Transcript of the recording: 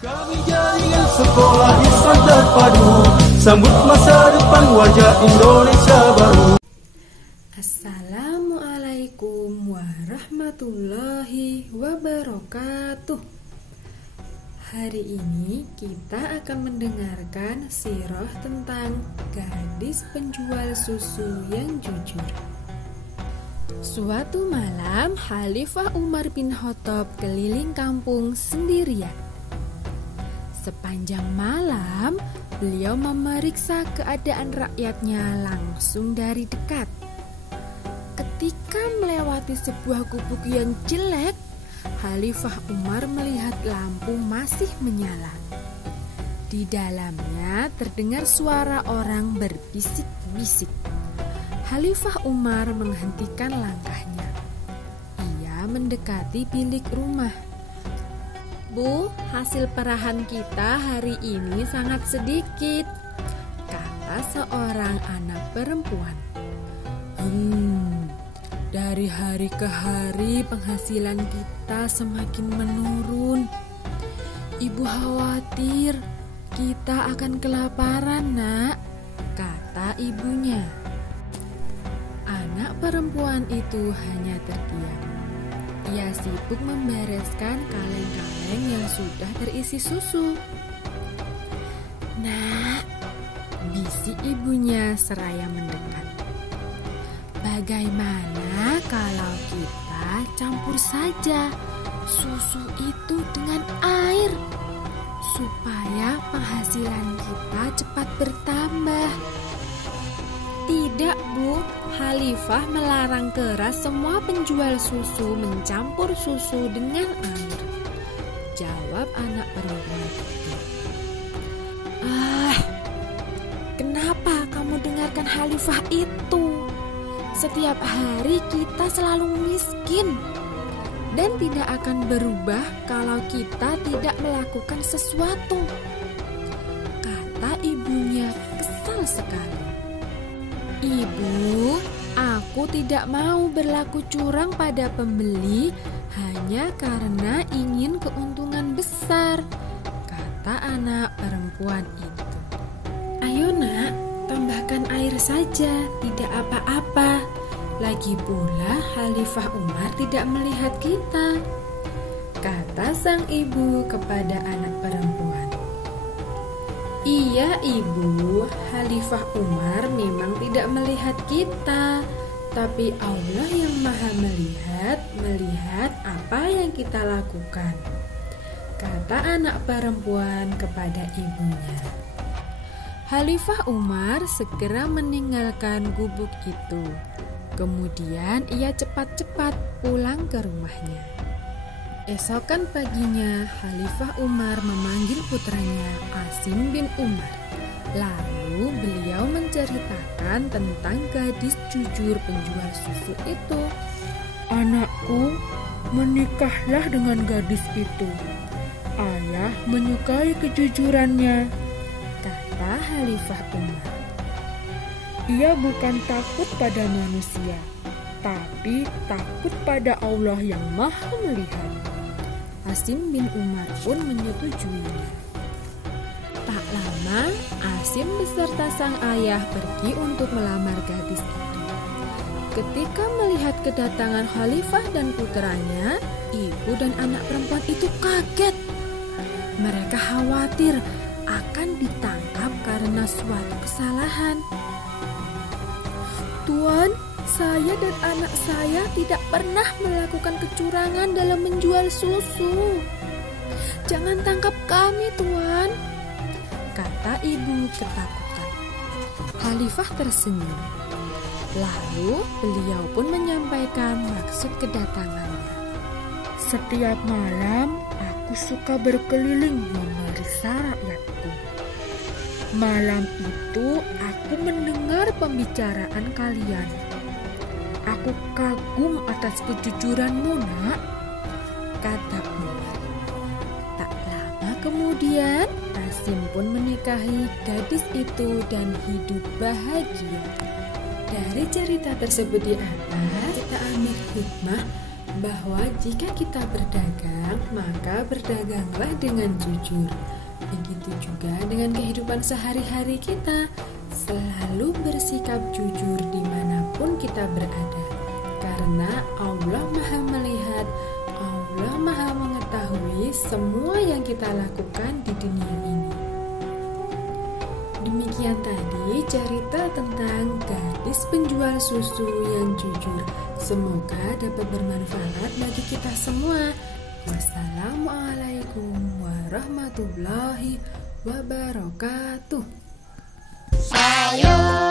Kami jaringan sekolah Islam terpadu, sambut masa depan wajah Indonesia baru. Assalamualaikum warahmatullahi wabarakatuh. Hari ini kita akan mendengarkan sirah tentang gadis penjual susu yang jujur. Suatu malam, Khalifah Umar bin Khattab keliling kampung sendirian. Sepanjang malam, beliau memeriksa keadaan rakyatnya langsung dari dekat. Ketika melewati sebuah gubuk yang jelek, Khalifah Umar melihat lampu masih menyala. Di dalamnya terdengar suara orang berbisik-bisik. Khalifah Umar menghentikan langkahnya. Ia mendekati bilik rumah. "Bu, hasil perahan kita hari ini sangat sedikit," kata seorang anak perempuan. Dari hari ke hari penghasilan kita semakin menurun. Ibu khawatir kita akan kelaparan, Nak, kata ibunya. Anak perempuan itu hanya terdiam. Ia sibuk membereskan kaleng-kaleng yang sudah terisi susu. "Nak," bisik ibunya seraya mendekat. "Bagaimana kalau kita campur saja susu itu dengan air supaya penghasilan kita cepat bertambah?" "Tidak, Bu. Khalifah melarang keras semua penjual susu mencampur susu dengan air," jawab anak perempuan itu. Kenapa kamu dengarkan Khalifah itu? Setiap hari kita selalu miskin dan tidak akan berubah kalau kita tidak melakukan sesuatu, kata ibunya kesal sekali. "Ibu, aku tidak mau berlaku curang pada pembeli hanya karena ingin keuntungan besar," kata anak perempuan itu. "Ayo, Nak, tambahkan air saja, tidak apa-apa. Lagi pula Khalifah Umar tidak melihat kita," kata sang ibu kepada anak perempuan. "Iya, Ibu, Khalifah Umar memang tidak melihat kita, tapi Allah yang Maha melihat apa yang kita lakukan," kata anak perempuan kepada ibunya. Khalifah Umar segera meninggalkan gubuk itu. Kemudian ia cepat-cepat pulang ke rumahnya. Esokan paginya, Khalifah Umar memanggil putranya Asim bin Umar. Lalu beliau menceritakan tentang gadis jujur penjual susu itu. "Anakku, menikahlah dengan gadis itu. Ayah menyukai kejujurannya," kata Khalifah Umar. "Ia bukan takut pada manusia, tapi takut pada Allah yang Maha melihat." Asim bin Umar pun menyetujuinya. Tak lama, Asim beserta sang ayah pergi untuk melamar gadis itu. Ketika melihat kedatangan Khalifah dan putranya, ibu dan anak perempuan itu kaget. Mereka khawatir akan ditangkap karena suatu kesalahan. "Tuan, saya dan anak saya tidak pernah melakukan kecurangan dalam menjual susu. Jangan tangkap kami, Tuan," kata ibu ketakutan. Khalifah tersenyum. Lalu beliau pun menyampaikan maksud kedatangannya. "Setiap malam aku suka berkeliling memeriksa rakyatku. Malam itu aku mendengar pembicaraan kalian. Aku kagum atas kejujuranmu, Nak," kata Umar. Tak lama kemudian, Asim pun menikahi gadis itu dan hidup bahagia. Dari cerita tersebut di atas, kita ambil hikmah bahwa jika kita berdagang, maka berdaganglah dengan jujur. Begitu juga dengan kehidupan sehari-hari kita, selalu bersikap jujur dimanapun kita berada. Karena Allah Maha melihat, Allah Maha mengetahui semua yang kita lakukan di dunia ini. Demikian tadi cerita tentang gadis penjual susu yang jujur. Semoga dapat bermanfaat bagi kita semua. Wassalamualaikum warahmatullahi wabarakatuh. Sayur